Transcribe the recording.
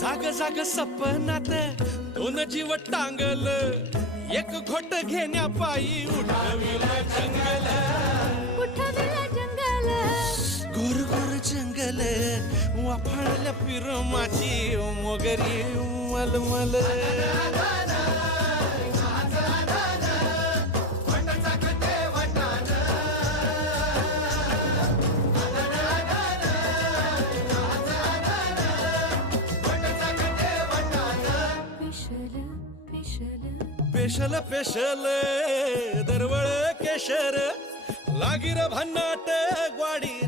जाग जाग सपनात दोन जीव टांगल, एक घोट घेण्या पायी उठविला जंगल. उठविला जंगल, गोर गोर जंगल, वाफाळल्या पिर माझी मोगरी मलमल. पेशल पेशल दरवळ केशर, लागिर भन्नाट ग्वाडी